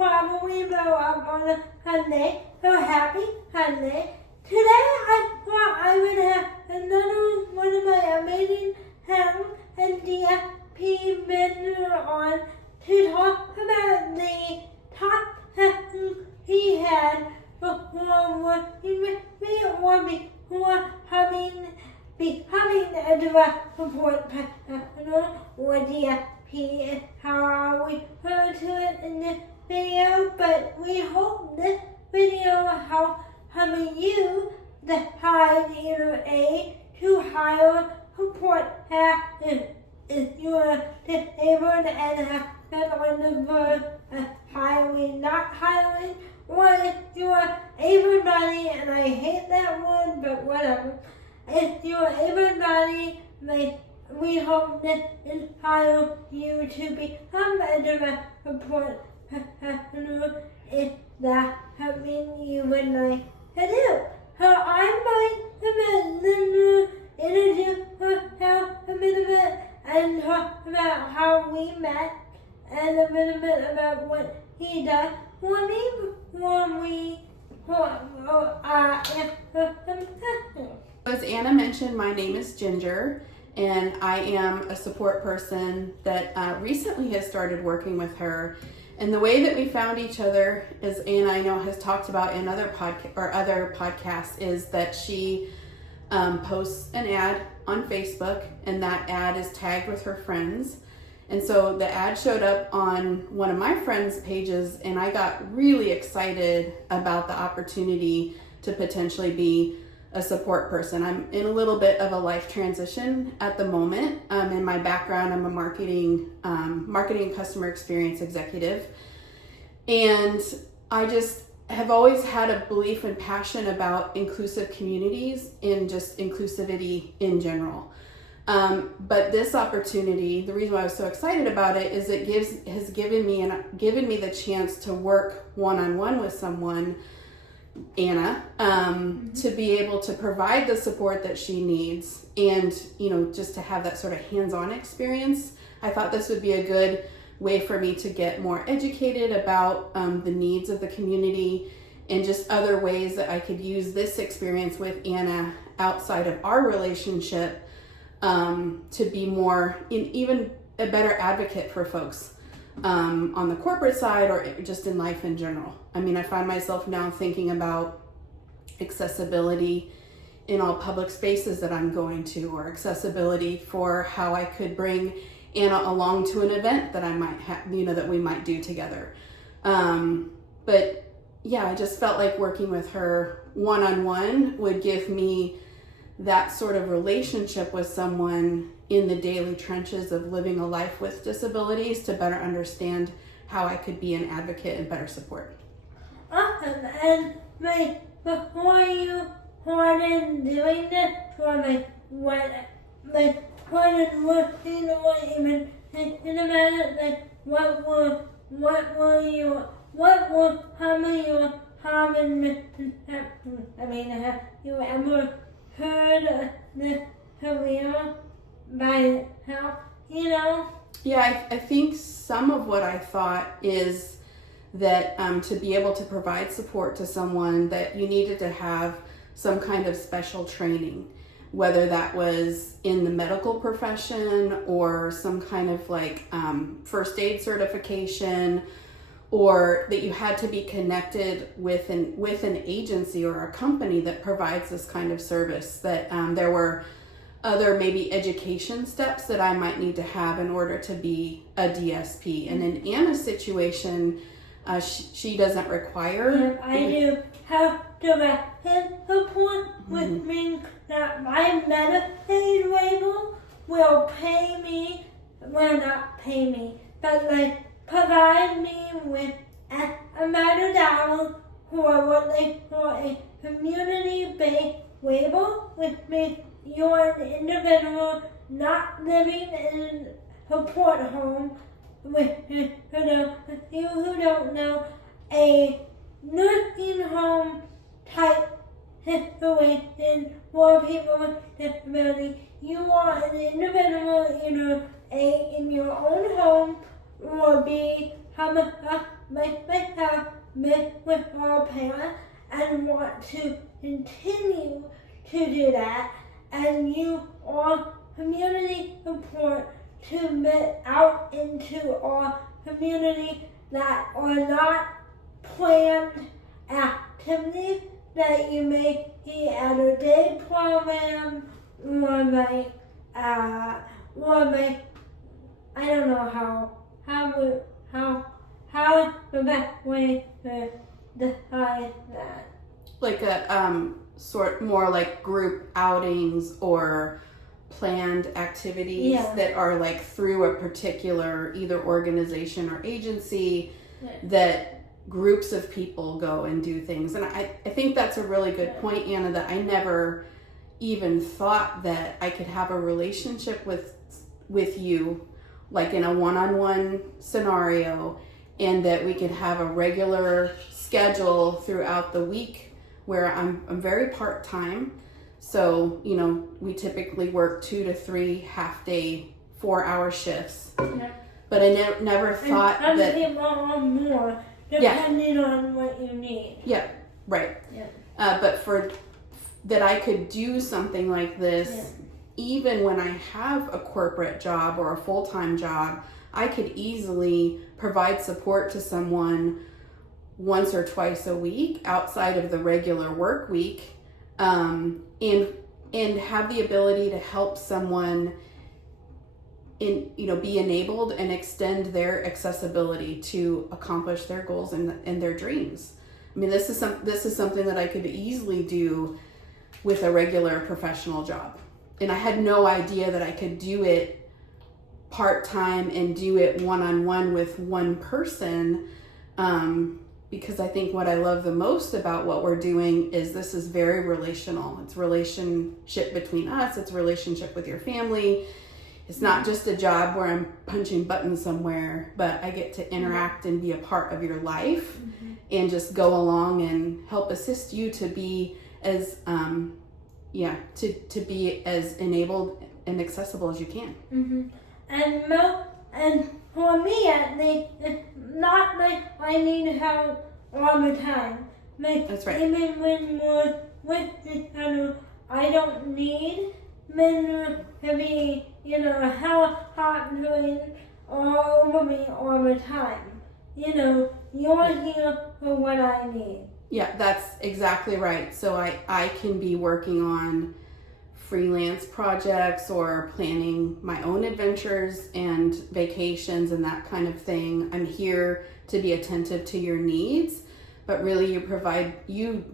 probably blow up on a Sunday, so happy Sunday. Today I thought I would have another one of my amazing ham and DSP vendors on to talk about the top lessons he had before working with me or before becoming a direct support professional or DSP is how I refer to it in this video, but we hope this video will help some of you decide either A, to hire support staff if you are disabled and have been on the verge of hiring, not hiring, or if you are able-bodied, and I hate that word, but whatever. If you are able-bodied, we hope this inspires you to become a direct support professional if that's something you would like to do. So I'm going to introduce herself a little bit and talk about how we met and a little bit about what he does for me before we answer some questions. As Anna mentioned, my name is Ginger, and I am a support person that recently has started working with her. And the way that we found each other, as Anna I know has talked about in other podcasts, is that she posts an ad on Facebook, and that ad is tagged with her friends. And so the ad showed up on one of my friends' pages, and I got really excited about the opportunity to potentially be a support person. I'm in a little bit of a life transition at the moment. In my background, I'm a marketing and customer experience executive. And I just have always had a belief and passion about inclusive communities and just inclusivity in general. But this opportunity, the reason why I was so excited about it is it has given me the chance to work one-on-one with someone, Anna, to be able to provide the support that she needs and, just to have that sort of hands-on experience. I thought this would be a good way for me to get more educated about the needs of the community and just other ways that I could use this experience with Anna outside of our relationship to be more, even a better advocate for folks on the corporate side or just in life in general. I mean, I find myself now thinking about accessibility in all public spaces that I'm going to, or accessibility for how I could bring Anna along to an event that I might have, that we might do together. But yeah, I just felt like working with her one-on-one would give me that sort of relationship with someone in the daily trenches of living a life with disabilities to better understand how I could be an advocate and better support. Awesome. And before you started doing this, what started working or even thinking about it, what were some of your common misconceptions? I mean, have you ever heard this career by itself, Yeah, I think some of what I thought is that to be able to provide support to someone, that you needed to have some kind of special training, whether that was in the medical profession or some kind of first aid certification, or that you had to be connected with an agency or a company that provides this kind of service, that there were other maybe education steps that I might need to have in order to be a DSP. And in Anna's situation, she doesn't require. I do have direct support, which means that my Medicaid label will not pay me, but provide me with X amount of dollars for what they call a community-based label, which means you're an individual not living in a support home. With you who don't know, a nursing home type situation for people with disabilities. You are an individual, either A, in your own home, or B, with our parents and want to continue to do that, and you are community support to get out into our community that are not planned activities that you may see at a day program or I don't know how the best way to decide that. Like a sort more like group outings or planned activities that are like through a particular either organization or agency that groups of people go and do things. And I think that's a really good point, Anna, that I never even thought that I could have a relationship with you like in a one-on-one scenario, and that we could have a regular schedule throughout the week where I'm very part-time. So, you know, we typically work 2 to 3 half-day, 4-hour shifts. But I never thought and that... people are more, depending on what you need. Yeah, right. But for that I could do something like this, even when I have a corporate job or a full-time job, I could easily provide support to someone once or twice a week outside of the regular work week, and have the ability to help someone be enabled and extend their accessibility to accomplish their goals and their dreams. I mean, this is something that I could easily do with a regular professional job. And I had no idea that I could do it part-time and do it one-on-one with one person, because I think what I love the most about what we're doing is this is very relational. It's relationship between us. It's relationship with your family. It's not just a job where I'm punching buttons somewhere, but I get to interact and be a part of your life and just go along and help assist you to be as to be as enabled and accessible as you can. And for me, at least, it's not like I need help all the time. That's right. Even when we're with each other, I don't need men to be, helicoptering all over me all the time. You're here for what I need. Yeah, that's exactly right. So I can be working on freelance projects or planning my own adventures and vacations and that kind of thing. I'm here to be attentive to your needs, but really you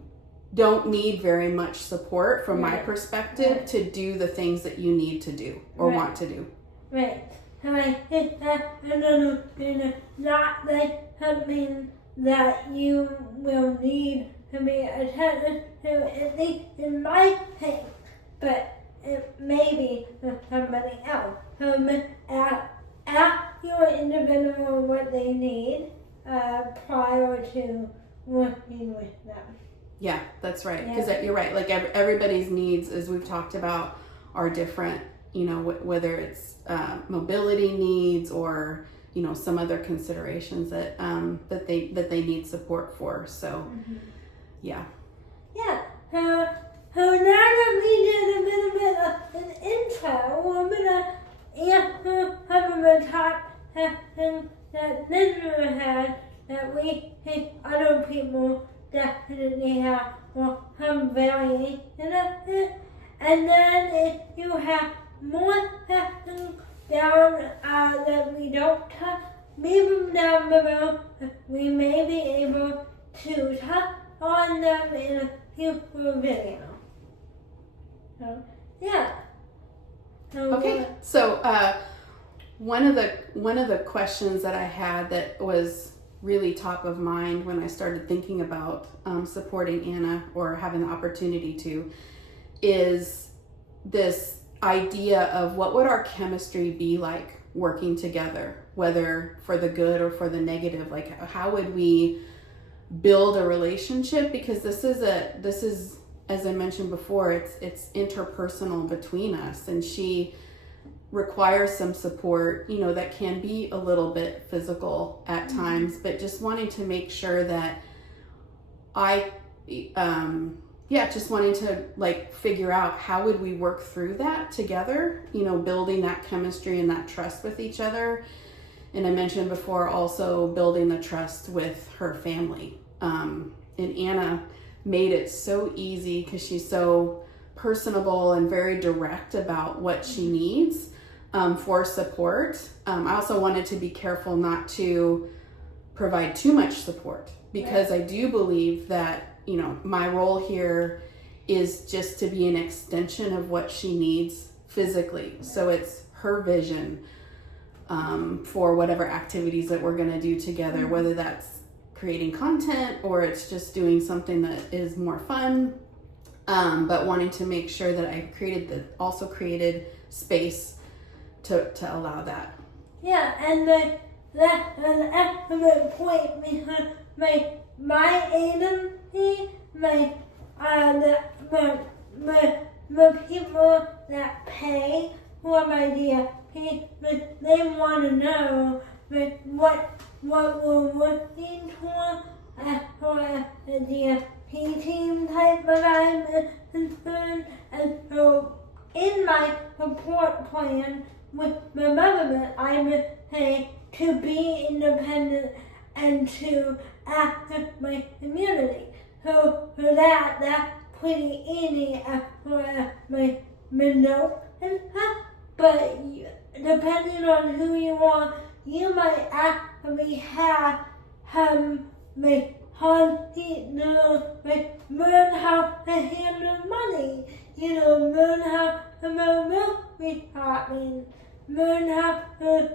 don't need very much support from my perspective to do the things that you need to do or want to do. Right. So I think that's another thing, not like something that you will need to be attentive to, at least in my case, but it may be for somebody else. So ask your individual what they need prior to working with them. Yeah, that's right. Because you're right. Like everybody's needs, as we've talked about, are different. Whether it's mobility needs or some other considerations that they need support for. So, yeah. So now that we did a little bit of an intro, I'm gonna answer some of the top questions that listeners had that we think other people definitely have or some variation of it. And then if you have more questions down that we don't touch, leave them down below. We may be able to touch on them in a future video. So, yeah. Okay. So one of the questions that I had that was really top of mind when I started thinking about supporting Anna or having the opportunity to is this idea of what would our chemistry be like working together, whether for the good or for the negative. Like, how would we build a relationship? Because this is as I mentioned before, it's interpersonal between us, and she requires some support, you know, that can be a little bit physical at times, but just wanting to make sure that just wanting to like figure out how would we work through that together, you know, building that chemistry and that trust with each other. And I mentioned before also building the trust with her family. And Anna made it so easy because she's so personable and very direct about what she needs for support. I also wanted to be careful not to provide too much support, because I do believe that, you know, my role here is just to be an extension of what she needs physically. So it's her vision for whatever activities that we're going to do together, whether that's creating content or it's just doing something that is more fun. But wanting to make sure that I also created space to allow that. Yeah, and that's an excellent point, because my agency, the people that pay for my DSP, they want to know what we're looking for a DSP team type of I'm concerned. And so in my support plan with the government, I would say to be independent and to act with my community. So for that's pretty easy for my notes and stuff. But depending on who you are, you might actually have learn how to handle money, learn how to know milk department, learn how to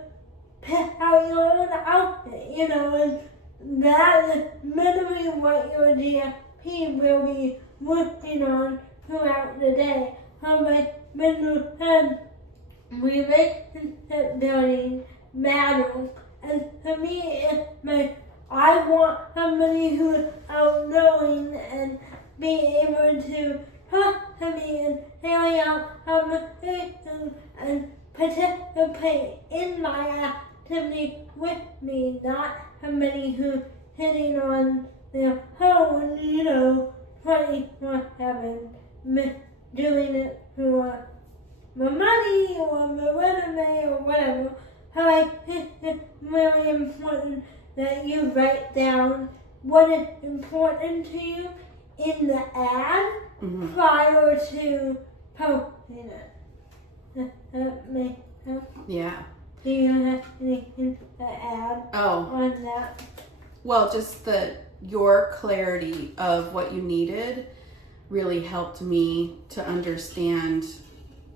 pick out your own outfit, and that is literally what your DSP will be working on throughout the day. How when you said relationship building matters, and to me it's I want somebody who is outgoing and be able to talk to me and carry out conversations and participate in my activity with me, not somebody who's sitting on their phone, 24/7, doing it for the money or the resume or whatever. So I think it's really important that you write down what is important to you in the ad prior to posting it. Does that make sense? Yeah. Do you have anything to add on that? Well, just your clarity of what you needed really helped me to understand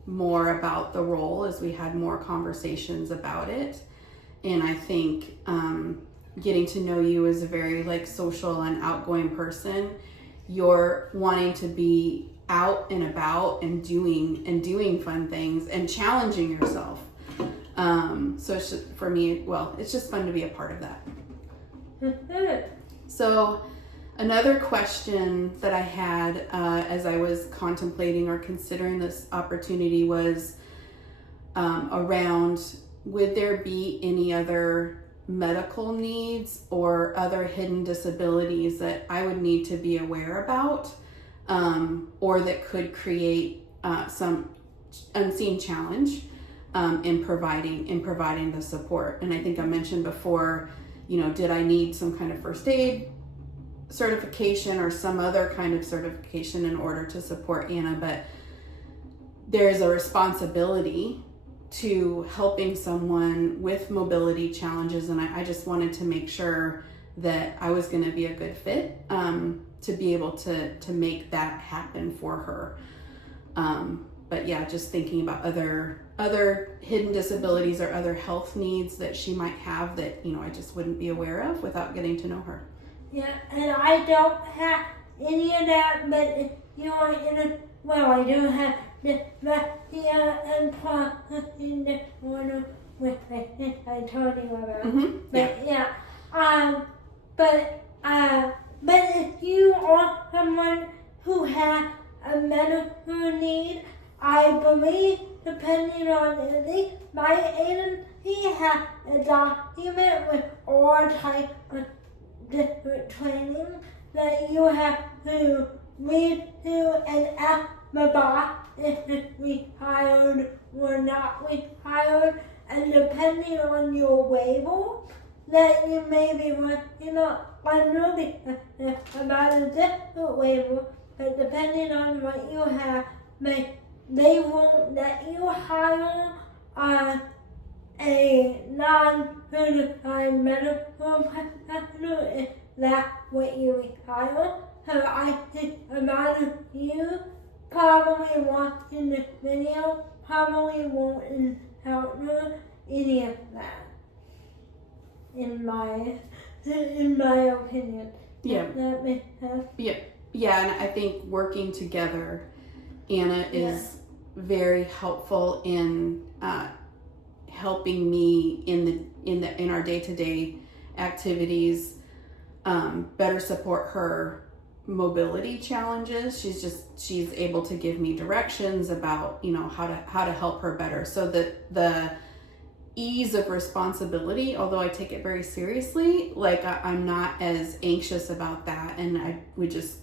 more about the role as we had more conversations about it. And I think getting to know you as a very social and outgoing person, you're wanting to be out and about and doing fun things and challenging yourself. So it's just, for me, it's just fun to be a part of that. So another question that I had as I was contemplating or considering this opportunity was around, would there be any other medical needs or other hidden disabilities that I would need to be aware about, or that could create some unseen challenge in providing the support? And I think I mentioned before, did I need some kind of first aid certification or some other kind of certification in order to support Anna? But there's a responsibility to helping someone with mobility challenges, and I just wanted to make sure that I was going to be a good fit to be able to make that happen for her. But yeah, just thinking about other hidden disabilities or other health needs that she might have that I just wouldn't be aware of without getting to know her. Yeah, and I don't have any of that, but if you are I do have dyslexia and processing disorder, which I think I told you about. But if you are someone who has a medical need, I believe, depending on the my agency has a document with all types of different training that you have to read through and ask the boss if it's required or not required, and depending on your waiver that you may be working on, I'm really about a different waiver, but depending on what you have, they won't let you hire a non-certified medical professional if that's what you require. So I think a lot of you probably watching this video probably won't encounter any of that, in my opinion. Yeah. That makes sense. Yeah, and I think working together, Anna is very helpful in helping me in our day-to-day activities, better support her mobility challenges. She's able to give me directions about, how to help her better. So that the ease of responsibility, although I take it very seriously, I'm not as anxious about that, and I would just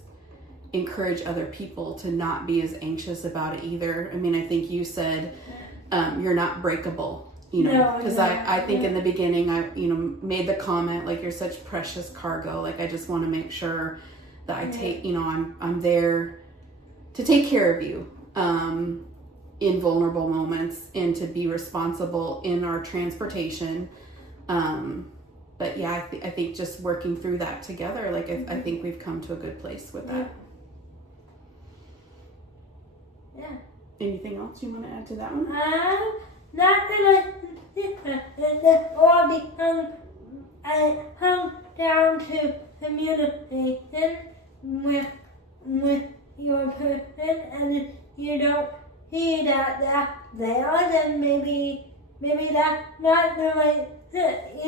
encourage other people to not be as anxious about it either. I mean, I think you said you're not breakable, because I think in the beginning I made the comment you're such precious cargo, I just want to make sure that I take I'm there to take care of you in vulnerable moments and to be responsible in our transportation. But yeah, I think just working through that together, I think we've come to a good place with that. Yeah. Anything else you want to add to that one? Not that it all I come down to communication with your person, and if you don't see that there, then maybe that's not the right fit,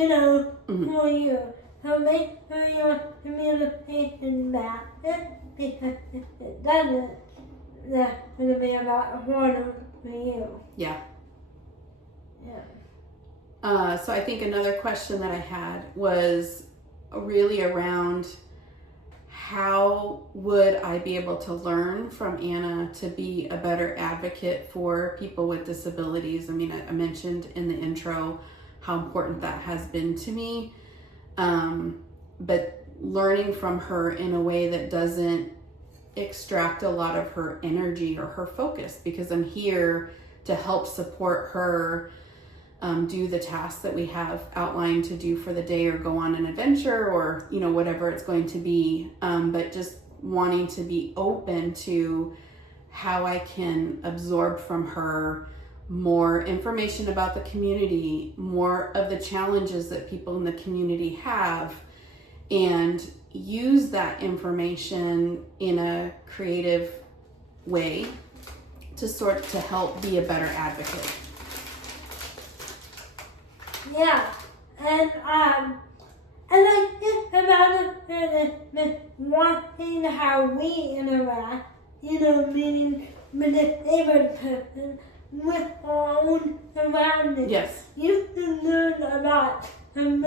for you. So make sure your communication matches, because if it doesn't, that's going to be a lot harder for you. Yeah. Yeah. So I think another question that I had was really around how would I be able to learn from Anna to be a better advocate for people with disabilities? I mean, I mentioned in the intro how important that has been to me, but learning from her in a way that doesn't extract a lot of her energy or her focus, because I'm here to help support her do the tasks that we have outlined to do for the day, or go on an adventure, or whatever it's going to be, but just wanting to be open to how I can absorb from her more information about the community, more of the challenges that people in the community have, and use that information in a creative way to help be a better advocate. Yeah, and I think about it, watching how we interact, meaning with the disabled person, with our own surroundings. Yes. You can learn a lot from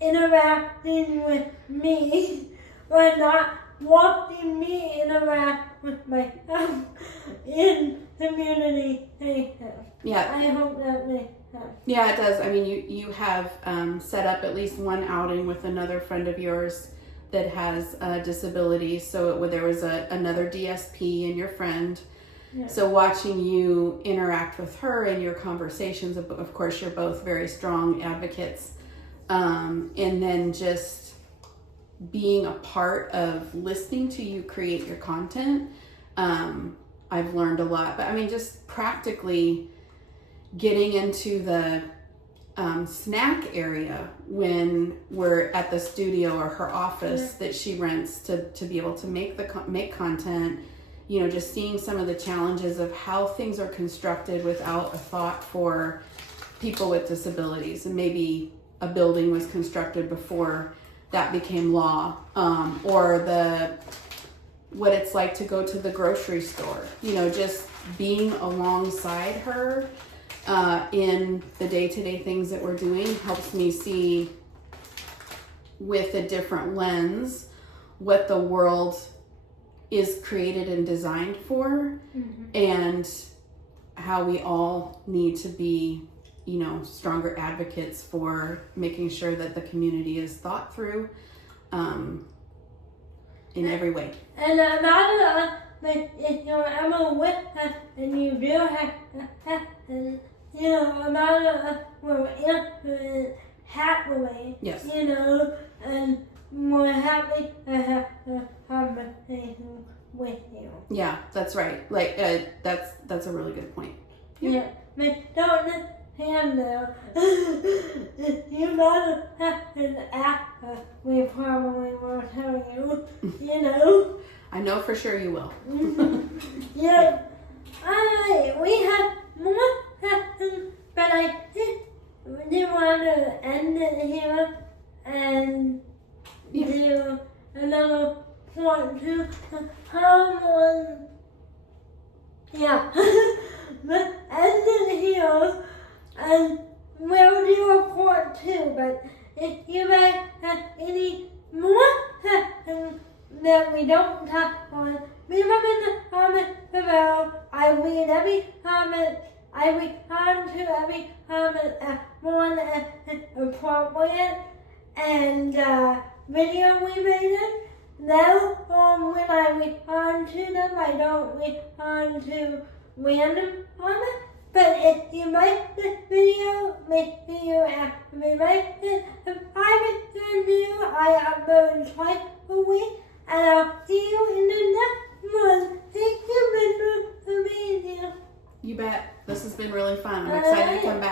interacting with me, or not watching me interact with myself in community. Yeah. I hope that makes sense. Yeah, it does. I mean, you have set up at least one outing with another friend of yours that has disabilities. So there was another DSP and your friend. Yeah. So watching you interact with her and your conversations, of course, you're both very strong advocates. And then just being a part of listening to you create your content, I've learned a lot. But I mean, just practically getting into the snack area when we're at the studio or her office that she rents to be able to make content, just seeing some of the challenges of how things are constructed without a thought for people with disabilities. And maybe a building was constructed before that became law, or what it's like to go to the grocery store. You know, just being alongside her in the day-to-day things that we're doing helps me see with a different lens what the world is created and designed for, and how we all need to be, you know, stronger advocates for making sure that the community is thought through in every way. And another, if you're ever with her and you do have, and you know, another we're in happily, Yes. you know, and we're happy to have a conversation with you. Yeah, that's right. Like that's a really good point. Yeah, but don't handle. You gotta have an actor. We probably will tell you. You know. I know for sure you will. Yeah. Alright, we have more, but I think we want to end it here and do another part two. Yeah. But end it here, and we'll do a part two. But if you may have any more that we don't touch on, leave them in the comments below. I read every comment. I respond to every comment as one as appropriate. And video we made it. Now, when I respond to them, I don't respond to random comments. But if you like this video, make sure you actually like it. If I review, I upload twice a week. And I'll see you in the next one. Thank you, Mr. Amazing. You bet. This has been really fun. I'm excited to come back.